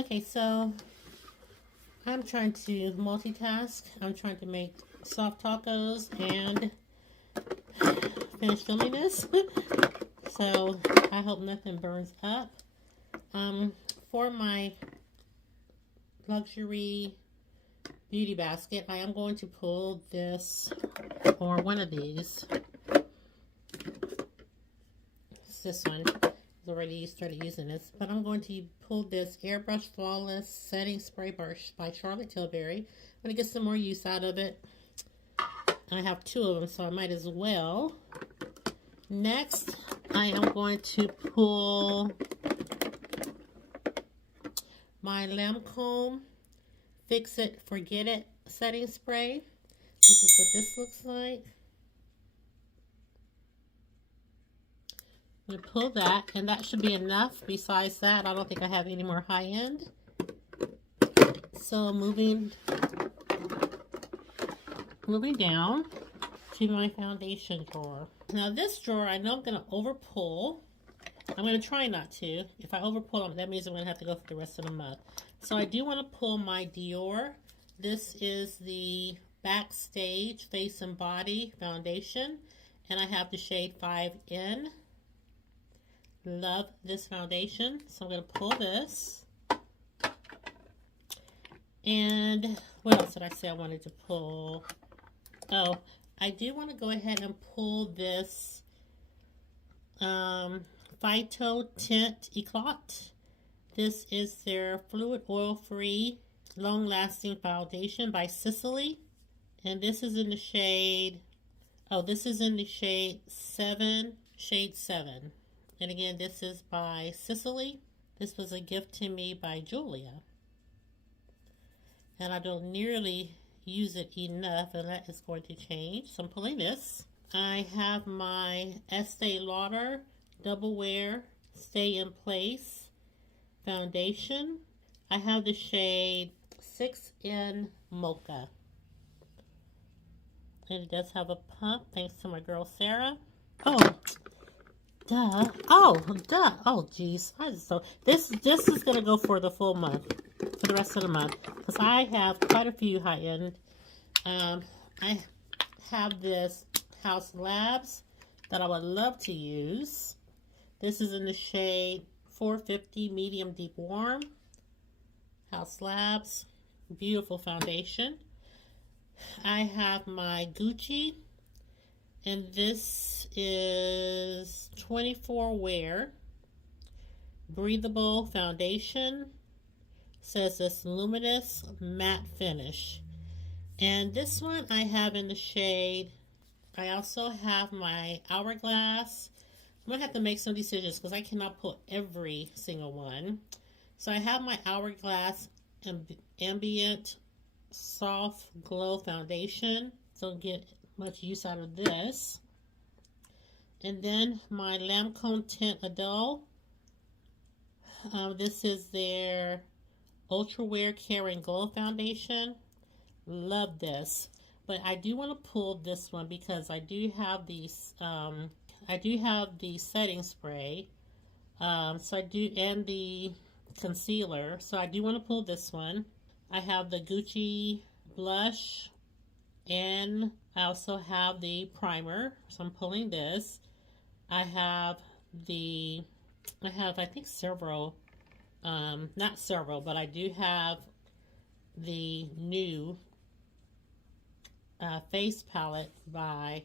Okay, so I'm trying to multitask. I'm trying to make soft tacos and finish filming this. So I hope nothing burns up. For my luxury beauty basket, I am going to pull this, or one of these. It's this one. I've already started using this, but I'm going to pull this Airbrush Flawless Setting Spray Brush by Charlotte Tilbury. I'm going to get some more use out of it. I have two of them, so I might as well. Next, I am going to pull my Lancôme Fix It, Forget It setting spray. This is what this looks like. I'm going to pull that, and that should be enough. Besides that, I don't think I have any more high-end. So moving down to my foundation drawer. Now this drawer, I know I'm going to over pull. I'm going to try not to. If I over pull, that means I'm going to have to go for the rest of the month. So I do want to pull my Dior. This is the Backstage Face and Body Foundation. And I have the shade 5N. Love this foundation. So I'm going to pull this. And what else did I say I wanted to pull? Oh, I do want to go ahead and pull this Phyto Teint Eclat. This is their Fluid Oil Free Long Lasting Foundation by Sicily. And this is in the shade, this is in the shade 7, shade 7. And again, this is by Sicily. This was a gift to me by Julia. And I don't nearly use it enough, and that is going to change. So I'm pulling this. I have my Estee Lauder Double Wear Stay in Place foundation. I have the shade 6N Mocha. And it does have a pump, thanks to my girl Sarah. Oh, duh. Oh, geez. This is gonna go for the full month, for the rest of the month, because I have quite a few high-end. I have this House Labs that I would love to use. This is in the shade 450 Medium Deep Warm. House Labs, beautiful foundation. I have my Gucci, and this is 24 Wear Breathable Foundation. Says it's luminous matte finish. And this one I have in the shade. I also have my Hourglass. I'm going to have to make some decisions because I cannot pull every single one. So I have my Hourglass Ambient Soft Glow Foundation. So get much use out of this. And then my Lancôme Teint Idole. This is their Ultra Wear Care and Glow Foundation. Love this. But I do want to pull this one because I do have these the setting spray. So I do, and the concealer. So I do want to pull this one. I have the Gucci blush, and I also have the primer. So I'm pulling this. I have I think several, not several, but I do have the new face palette by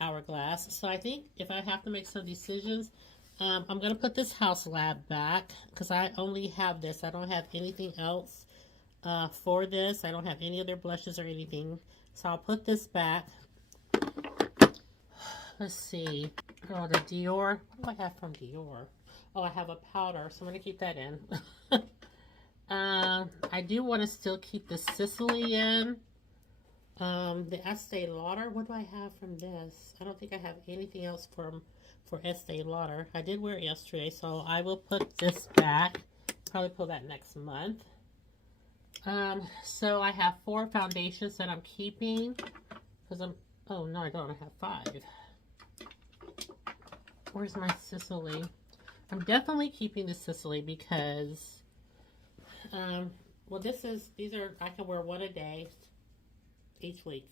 Hourglass. So I think if I have to make some decisions, I'm going to put this House Lab back because I only have this. I don't have anything else for this. I don't have any other blushes or anything. So I'll put this back. Let's see. Oh, the Dior. What do I have from Dior? Oh, I have a powder, so I'm going to keep that in. I do want to still keep the Sicily in. The Estee Lauder. What do I have from this? I don't think I have anything else for Estee Lauder. I did wear it yesterday, so I will put this back. Probably pull that next month. So I have 4 foundations that I'm keeping because oh no, I don't. I have 5. Where's my Sicily? I'm definitely keeping the Sicily because Well, these are, I can wear one a day each week.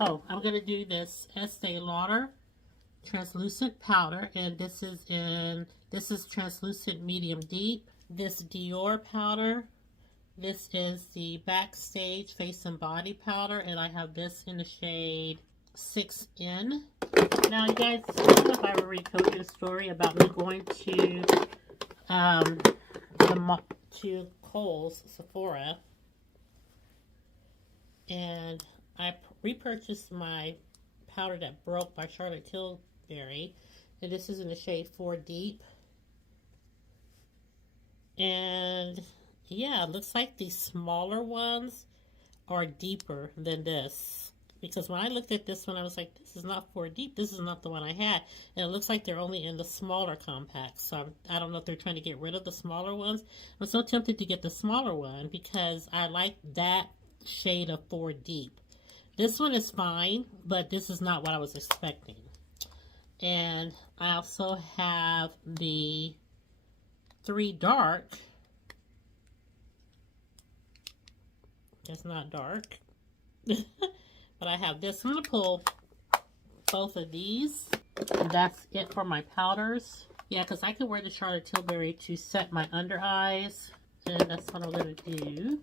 Oh, I'm going to do this Estee Lauder translucent powder, and this is translucent medium deep. This Dior powder, this is the Backstage face and body powder, and I have this in the shade 6N. Now, you guys, I don't know if I already told you the story about me going to Kohl's Sephora, and I repurchased my powder that broke by Charlotte Tilbury, and this is in the shade 4 Deep. And yeah, it looks like the smaller ones are deeper than this, because when I looked at this one, I was like, this is not 4 Deep, this is not the one I had, and it looks like they're only in the smaller compacts. So I don't know if they're trying to get rid of the smaller ones. I'm so tempted to get the smaller one because I like that shade of 4 Deep. This one is fine, but this is not what I was expecting. And I also have the 3 Dark. It's not dark. But I have this. I'm going to pull both of these. And that's it for my powders. Yeah, because I can wear the Charlotte Tilbury to set my under eyes. And that's what I'm going to do.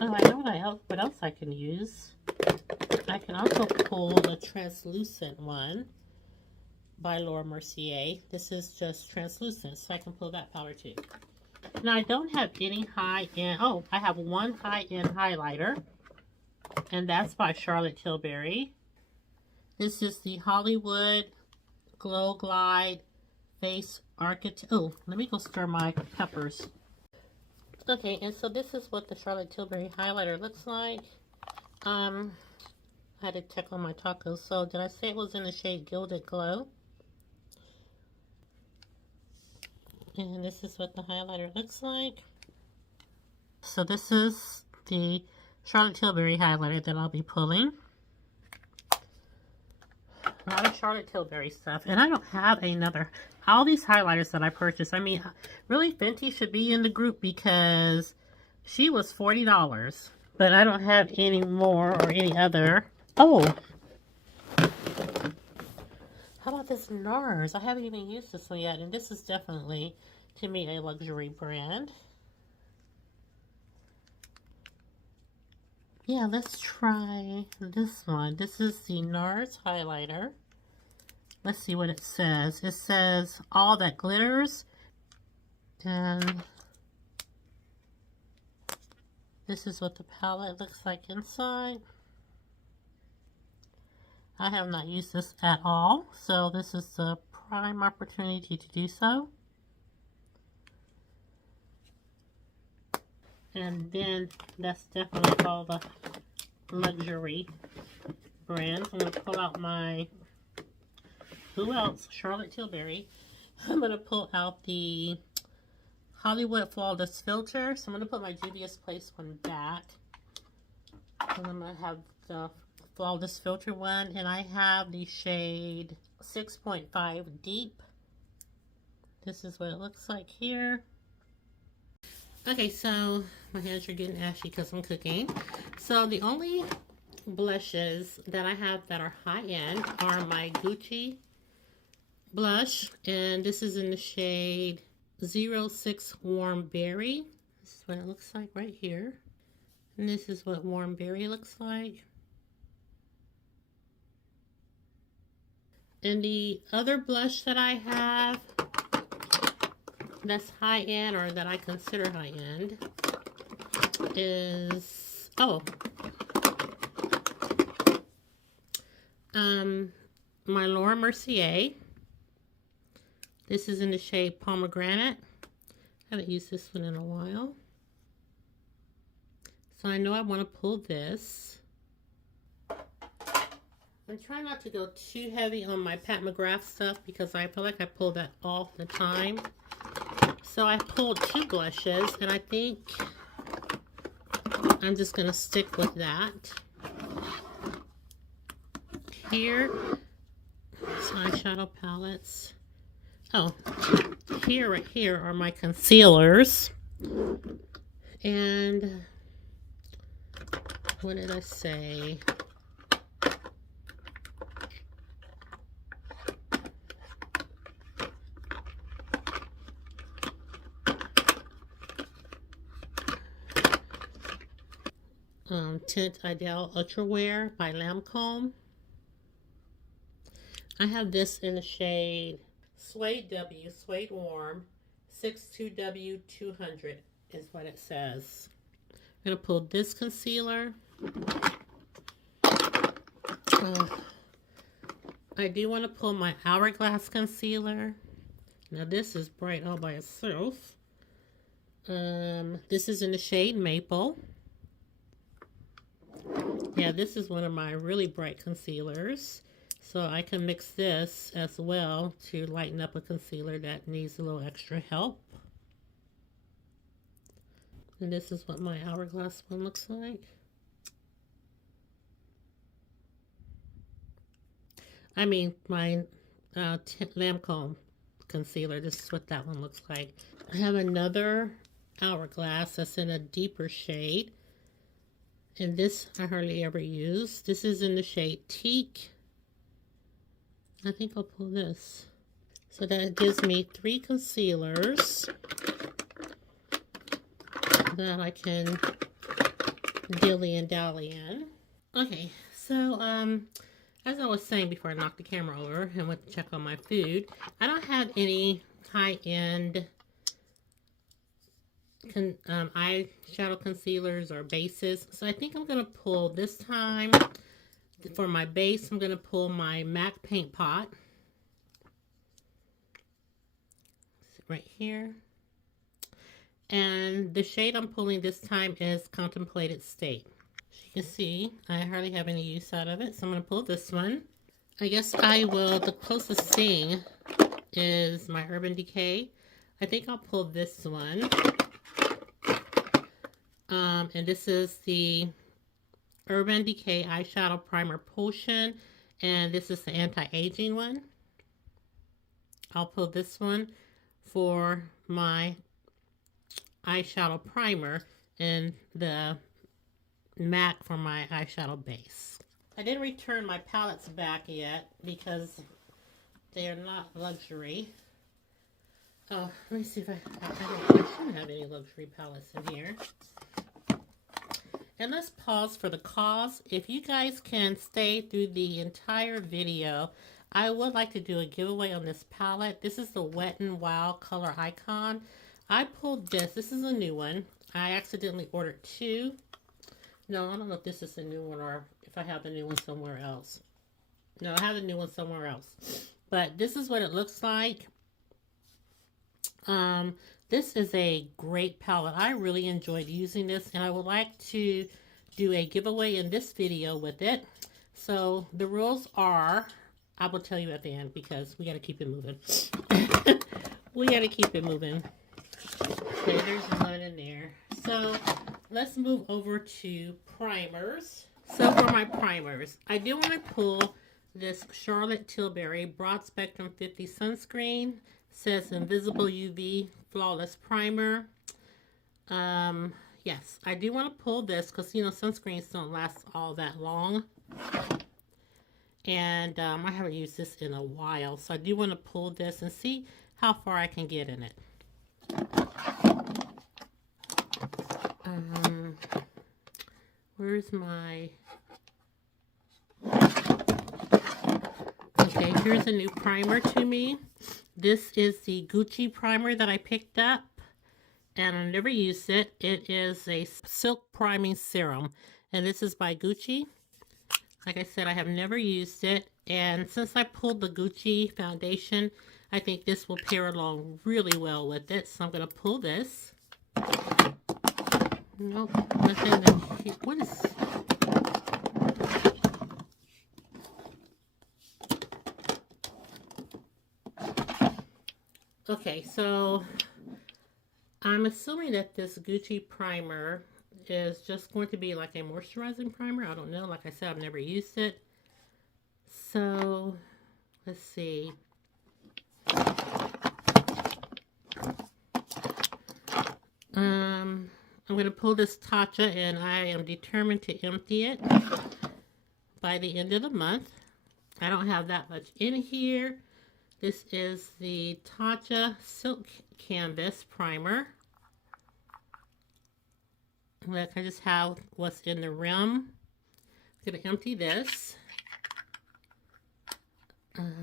Oh, I know what else I can use. I can also pull the translucent one by Laura Mercier. This is just translucent, so I can pull that powder too. Now, I don't have any high-end. Oh, I have one high-end highlighter, and that's by Charlotte Tilbury. This is the Hollywood Glow Glide Face Architect. Oh, let me go stir my peppers. Okay, and so this is what the Charlotte Tilbury highlighter looks like. I had to check on my tacos. So did I say it was in the shade Gilded Glow? And this is what the highlighter looks like. So this is the Charlotte Tilbury highlighter that I'll be pulling. A lot of Charlotte Tilbury stuff. And I don't have another. All these highlighters that I purchased, I mean, really, Fenty should be in the group because she was $40. But I don't have any more or any other. Oh! How about this Nars? I haven't even used this one yet. And this is definitely, to me, a luxury brand. Yeah, let's try this one. This is the Nars highlighter. Let's see what it says. It says, all that glitters. And this is what the palette looks like inside. I have not used this at all, so this is the prime opportunity to do so. And then that's definitely all the luxury brands. I'm going to pull out my, who else? Charlotte Tilbury. I'm going to pull out the Hollywood Flawless Filter. So I'm going to put my Juvia's Place one back. And I'm going to have the Flawless Filter one. And I have the shade 6.5 Deep. This is what it looks like here. Okay, so my hands are getting ashy because I'm cooking. So the only blushes that I have that are high-end are my Gucci blush. And this is in the shade 06 Warm Berry. This is what it looks like right here. And this is what Warm Berry looks like. And the other blush that I have that's high-end, or that I consider high-end, is, my Laura Mercier. This is in the shade Pomegranate. I haven't used this one in a while. So I know I want to pull this. I'm trying not to go too heavy on my Pat McGrath stuff because I feel like I pull that all the time. So I pulled 2 blushes, and I think I'm just going to stick with that. Here, eyeshadow palettes. Oh, here, right here, are my concealers. And what did I say? Teint Idole Ultra Wear by Lancôme. I have this in the shade Suede W, Suede Warm, 62W200 is what it says. I'm going to pull this concealer. I do want to pull my Hourglass concealer. Now this is bright all by itself. This is in the shade Maple. Yeah, this is one of my really bright concealers. So I can mix this as well to lighten up a concealer that needs a little extra help. And this is what my Hourglass one looks like. I mean, my Lancôme concealer. This is what that one looks like. I have another Hourglass that's in a deeper shade. And this I hardly ever use. This is in the shade Teak. I think I'll pull this. So that gives me 3 concealers that I can dilly and dally in. Okay, so as I was saying before I knocked the camera over and went to check on my food, I don't have any high-end eyeshadow concealers or bases. So I think I'm going to pull this time, for my base, I'm going to pull my MAC Paint Pot. Right here. And the shade I'm pulling this time is Contemplated State. As you can see, I hardly have any use out of it, so I'm going to pull this one. I guess I will, the closest thing is my Urban Decay. I think I'll pull this one. And this is the Urban Decay Eyeshadow Primer Potion. And this is the anti-aging one. I'll pull this one for my eyeshadow primer and the MAC for my eyeshadow base. I didn't return my palettes back yet because they are not luxury. Oh, let me see if I shouldn't have any luxury palettes in here. And let's pause for the cause. If you guys can stay through the entire video, I would like to do a giveaway on this palette. This is the Wet n Wild Color Icon. I pulled this. This is a new one. I accidentally ordered 2. No, I don't know if this is a new one or if I have the new one somewhere else. No, I have the new one somewhere else. But this is what it looks like. This is a great palette. I really enjoyed using this, and I would like to do a giveaway in this video with it. So the rules are, I will tell you at the end because we got to keep it moving. We got to keep it moving. Okay, there's one in there. So let's move over to primers. So for my primers, I do want to pull this Charlotte Tilbury Broad Spectrum 50 Sunscreen. Says Invisible UV Flawless Primer. Yes, I do want to pull this because, you know, sunscreens don't last all that long. And I haven't used this in a while. So I do want to pull this and see how far I can get in it. Where's my... Okay, here's a new primer to me. This is the Gucci primer that I picked up, and I never used it. It is a silk priming serum, and this is by Gucci. Like I said, I have never used it, and since I pulled the Gucci foundation, I think this will pair along really well with it, so I'm going to pull this. Nope, nothing. What is... Okay, so I'm assuming that this Gucci primer is just going to be like a moisturizing primer. I don't know. Like I said, I've never used it. So, let's see. I'm going to pull this Tatcha, and I am determined to empty it by the end of the month. I don't have that much in here. This is the Tatcha Silk Canvas Primer. Look, I just have what's in the rim. I'm going to empty this.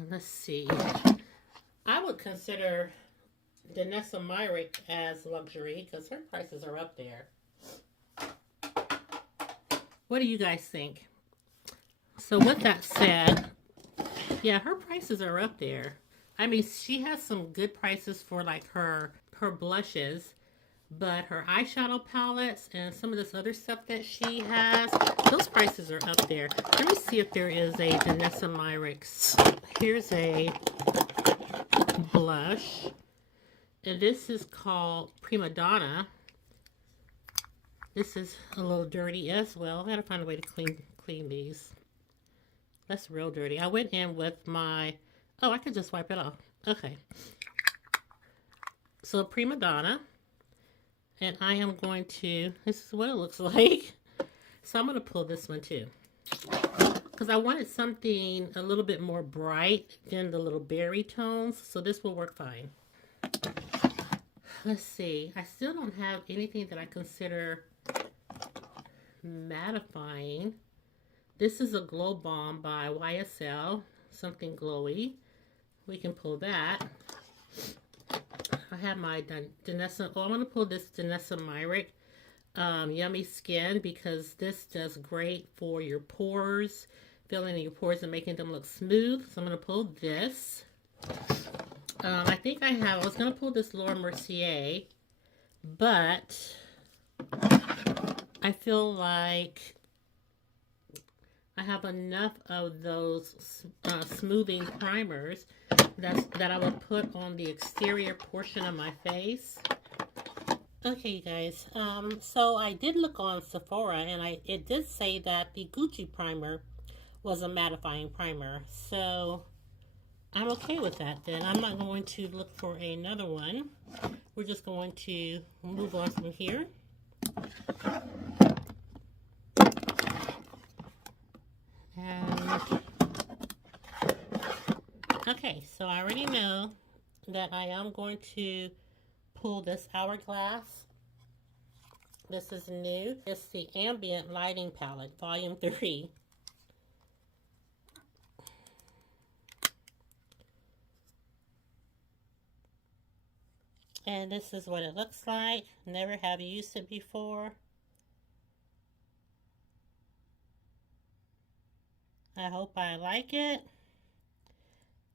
Let's see. I would consider Danessa Myrick as luxury because her prices are up there. What do you guys think? So with that said, yeah, her prices are up there. I mean, she has some good prices for like her blushes, but her eyeshadow palettes and some of this other stuff that she has, those prices are up there. Let me see if there is a Danessa Myrick's. Here's a blush. And this is called Prima Donna. This is a little dirty as well. I gotta find a way to clean these. That's real dirty. I went in with my... Oh, I could just wipe it off. Okay. So Prima Donna. And I am going to... This is what it looks like. So I'm going to pull this one too. Because I wanted something a little bit more bright than the little berry tones. So this will work fine. Let's see. I still don't have anything that I consider mattifying. This is a Glow Bomb by YSL. Something glowy. We can pull that. I have my Danessa. Oh, I'm going to pull this Danessa Myrick Yummy Skin because this does great for your pores. Filling in your pores and making them look smooth. So I'm going to pull this. I think I was going to pull this Laura Mercier, but I feel like I have enough of those smoothing primers that I will put on the exterior portion of my face. Okay, you guys, so I did look on Sephora, and it did say that the Gucci primer was a mattifying primer, so I'm okay with that then. I'm not going to look for another one. We're just going to move on from here. And okay, so I already know that I am going to pull this Hourglass. This is new. It's the Ambient Lighting Palette, Volume 3. And this is what it looks like. Never have used it before. I hope I like it.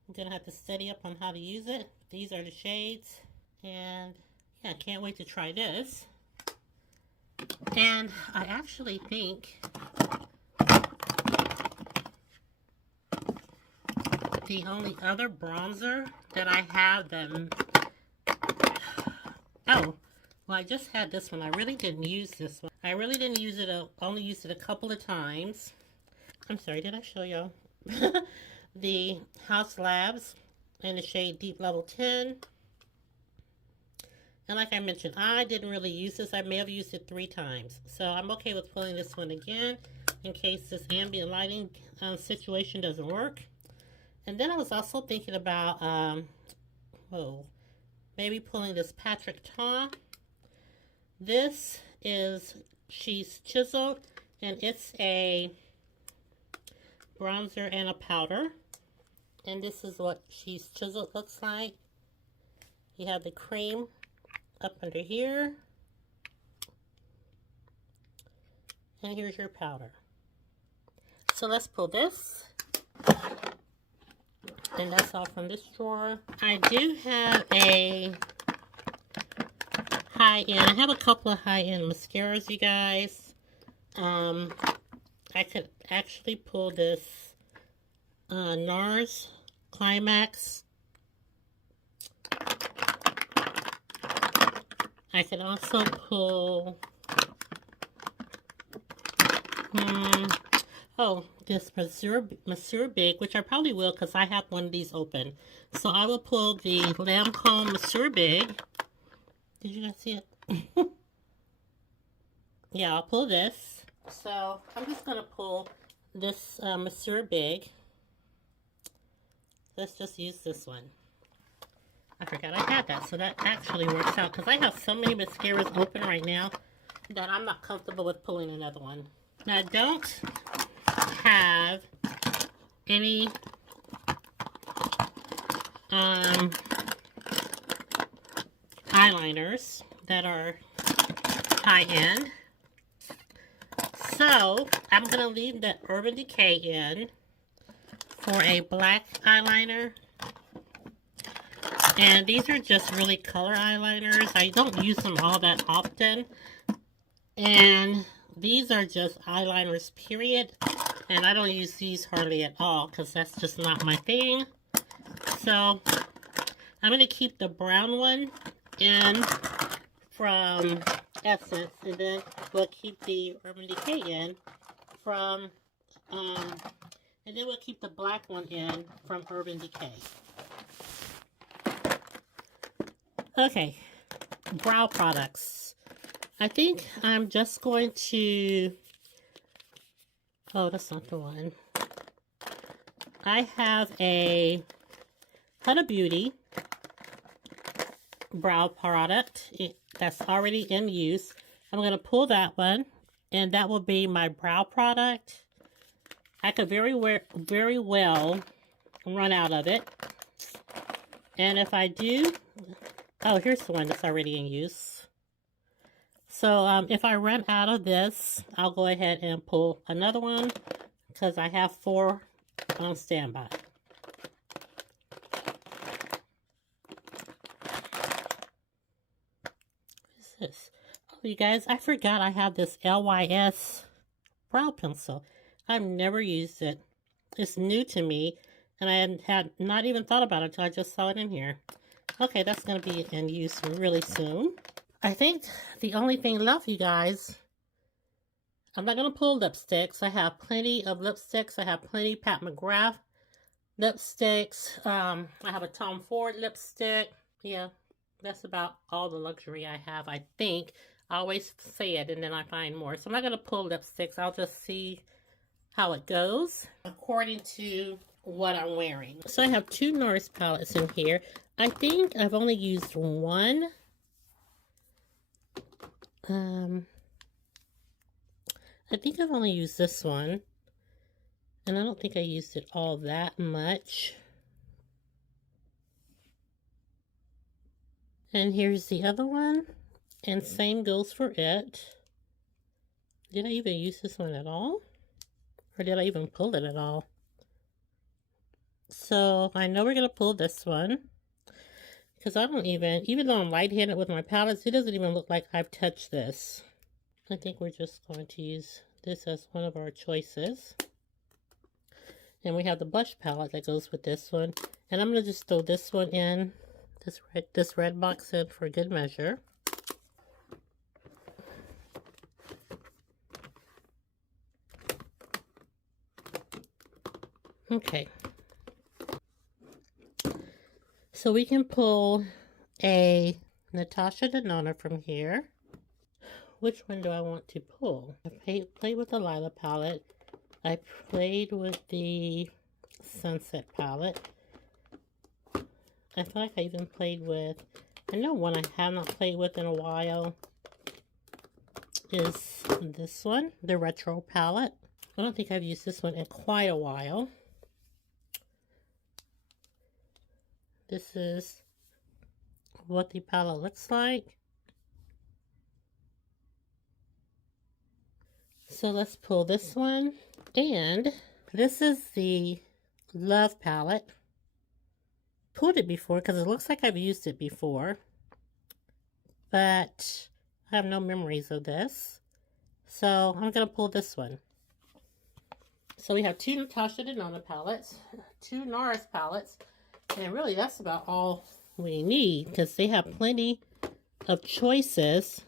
I'm going to have to study up on how to use it. These are the shades. And yeah, I can't wait to try this. And I actually think the only other bronzer that I have that... Oh, well, I just had this one. I really didn't use this one. I really didn't use it. Only used it a couple of times. I'm sorry, did I show y'all? The House Labs in the shade Deep Level 10. And like I mentioned, I didn't really use this. I may have used it 3 times. So I'm okay with pulling this one again in case this ambient lighting situation doesn't work. And then I was also thinking about, maybe pulling this Patrick Ta. This is, she's chiseled, and it's a bronzer and a powder. And this is what she's chiseled looks like. You have the cream up under here. And here's your powder. So let's pull this. And that's all from this drawer. I do have a high-end. I have a couple of high-end mascaras, you guys. I could actually pull this Nars Climax. I could also pull this Monsieur Big, which I probably will because I have one of these open. So I will pull the Lancôme Monsieur Big. Did you guys see it? Yeah, I'll pull this. So I'm just going to pull this Monsieur Big. Let's just use this one. I forgot I had that, so that actually works out because I have so many mascaras open right now that I'm not comfortable with pulling another one. Now I don't have any eyeliners that are high-end. So I'm going to leave the Urban Decay in for a black eyeliner. And these are just really color eyeliners. I don't use them all that often. And these are just eyeliners, period. And I don't use these hardly at all because that's just not my thing. So I'm going to keep the brown one in from Essence. And then we'll keep the Urban Decay in from, and then we'll keep the black one in from Urban Decay. Okay, brow products. I think I'm just going to, oh, that's not the one. I have a Huda Beauty brow product that's already in use. I'm going to pull that one, and that will be my brow product. I could very well run out of it. And if I do, oh, here's the one that's already in use. So if I run out of this, I'll go ahead and pull another one because I have 4 on standby. What is this? Oh, you guys, I forgot I have this LYS brow pencil. I've never used it. It's new to me, and I had not even thought about it until I just saw it in here. Okay, that's going to be in use really soon. I think the only thing left, you guys, I'm not going to pull lipsticks. I have plenty of lipsticks. I have plenty Pat McGrath lipsticks. I have a Tom Ford lipstick. Yeah, that's about all the luxury I have, I think. I always say it, and then I find more. So I'm not going to pull lipsticks. I'll just see how it goes according to what I'm wearing. So I have 2 Nars palettes in here. I think I've only used one. I think I've only used this one. And I don't think I used it all that much. And here's the other one. And same goes for it. Did I even use this one at all? Or did I even pull it at all? So I know we're going to pull this one. Because I don't even though I'm light-handed with my palettes, it doesn't even look like I've touched this. I think we're just going to use this as one of our choices. And we have the blush palette that goes with this one. And I'm going to just throw this one in, this red box in for good measure. Okay. So we can pull a Natasha Denona from here. Which one do I want to pull? I played with the Lila palette. I played with the Sunset palette. I feel like I even played with, I know one I have not played with in a while is this one, the Retro palette. I don't think I've used this one in quite a while. This is what the palette looks like. So let's pull this one. And this is the Love palette. Pulled it before because it looks like I've used it before. But I have no memories of this. So I'm going to pull this one. So we have 2 Natasha Denona palettes, 2 Nars palettes. And really, that's about all we need because they have plenty of choices.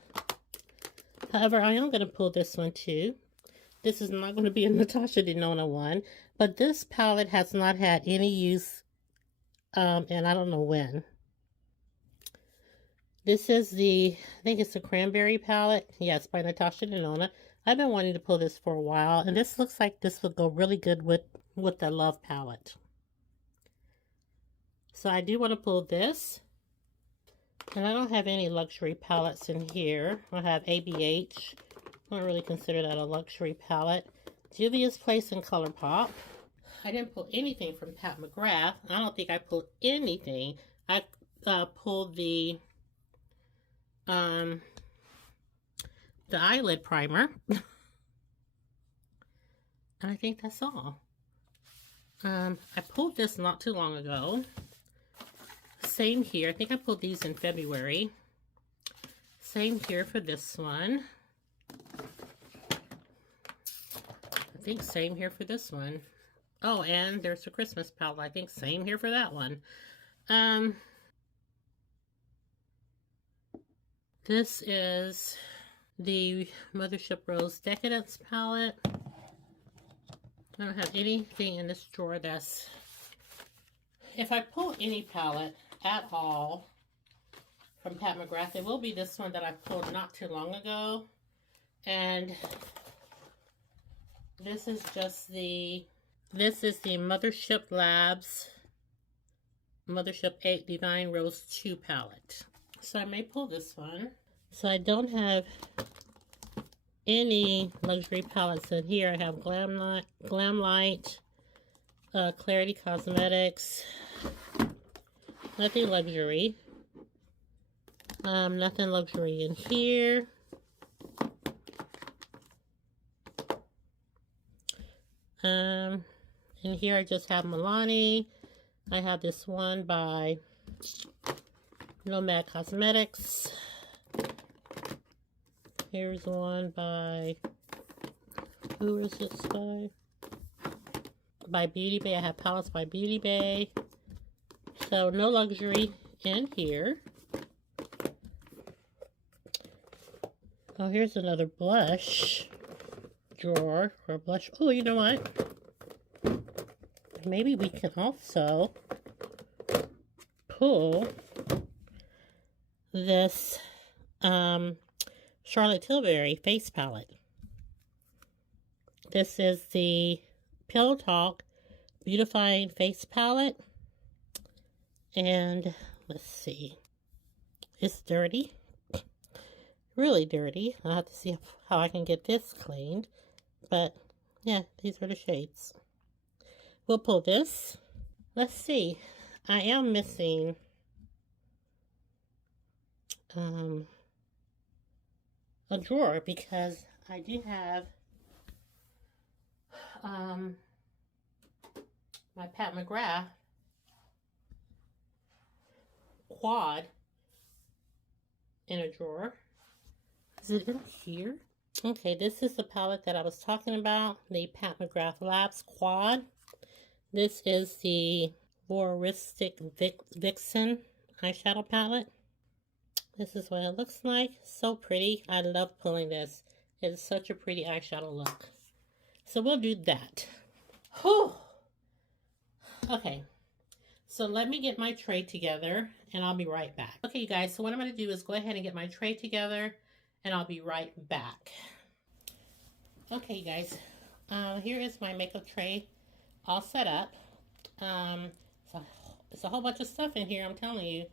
However, I am going to pull this one too. This is not going to be a Natasha Denona one, but this palette has not had any use, and I don't know when. This is the, I think it's the Cranberry palette. Yes, by Natasha Denona. I've been wanting to pull this for a while, and this looks like this would go really good with the Love palette. So I do want to pull this. And I don't have any luxury palettes in here. I have ABH. I don't really consider that a luxury palette. Juvia's Place and ColourPop. I didn't pull anything from Pat McGrath. I don't think I pulled anything. I pulled the eyelid primer. And I think that's all. I pulled this not too long ago. Same here. I think I pulled these in February. Same here for this one. I think same here for this one. Oh, and there's a Christmas palette. I think same here for that one. This is the Mothership Rose Decadence palette. I don't have anything in this drawer that's... If I pull any palette at all from Pat McGrath, it will be this one that I pulled not too long ago. And this is just the... This is the Mothership Labs Mothership 8 Divine Rose 2 palette. So I may pull this one. So I don't have any luxury palettes in here. I have Glam Light, Clarity Cosmetics, nothing luxury. Nothing luxury in here. In here I just have Milani. I have this one by Nomad Cosmetics. Here's one by, who is this by? By Beauty Bay. I have palettes by Beauty Bay. So no luxury in here. Oh, here's another blush drawer or blush. Oh, you know what? Maybe we can also pull this Charlotte Tilbury face palette. This is the Pillow Talk Beautifying Face Palette. And let's see. It's dirty. Really dirty. I'll have to see how I can get this cleaned. But yeah, these are the shades. We'll pull this. Let's see. I am missing a drawer because I do have my Pat McGrath quad in a drawer. Is it in here? Okay, this is the palette that I was talking about, the Pat McGrath Labs quad. This is the Voyeuristic Vixen eyeshadow palette. This is what it looks like. So pretty. I love pulling this. It's such a pretty eyeshadow look. So we'll do that. Whew. Okay. So let me get my tray together and I'll be right back. Okay, you guys. So what I'm going to do is go ahead and get my tray together and I'll be right back. Okay, you guys. Here is my makeup tray all set up. So it's a whole bunch of stuff in here, I'm telling you.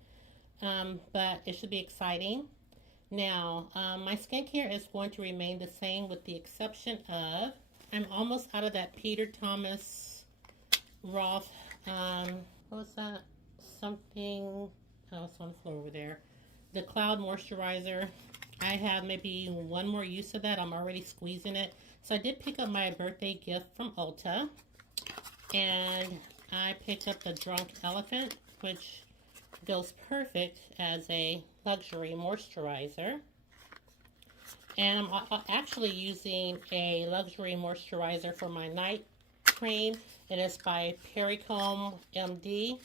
But it should be exciting. Now, my skincare is going to remain the same with the exception of, I'm almost out of that Peter Thomas Roth, what was that? Something, oh, it's on the floor over there. The Cloud Moisturizer. I have maybe one more use of that. I'm already squeezing it. So I did pick up my birthday gift from Ulta. And I picked up the Drunk Elephant, which goes perfect as a luxury moisturizer. And I'm actually using a luxury moisturizer for my night cream. It is by Perricombe MD.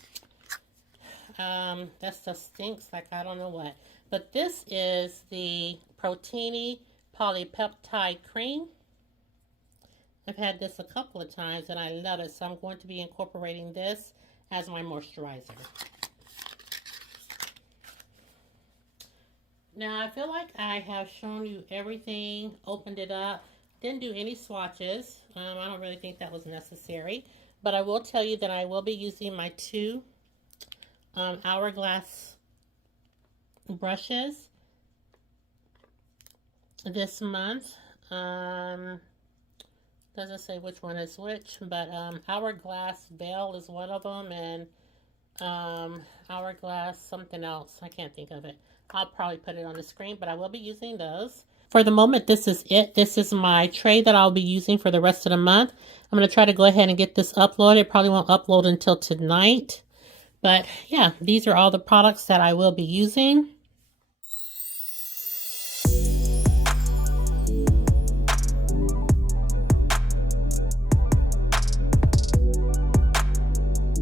That stuff stinks like I don't know what. But this is the Protini Polypeptide Cream. I've had this a couple of times and I love it. So I'm going to be incorporating this as my moisturizer. Now, I feel like I have shown you everything, opened it up, didn't do any swatches. I don't really think that was necessary. But I will tell you that I will be using my two Hourglass brushes this month. Doesn't say which one is which, but Hourglass Belle is one of them, and Hourglass something else. I can't think of it. I'll probably put it on the screen, but I will be using those. For the moment, this is it. This is my tray that I'll be using for the rest of the month. I'm going to try to go ahead and get this uploaded. It probably won't upload until tonight. But yeah, these are all the products that I will be using.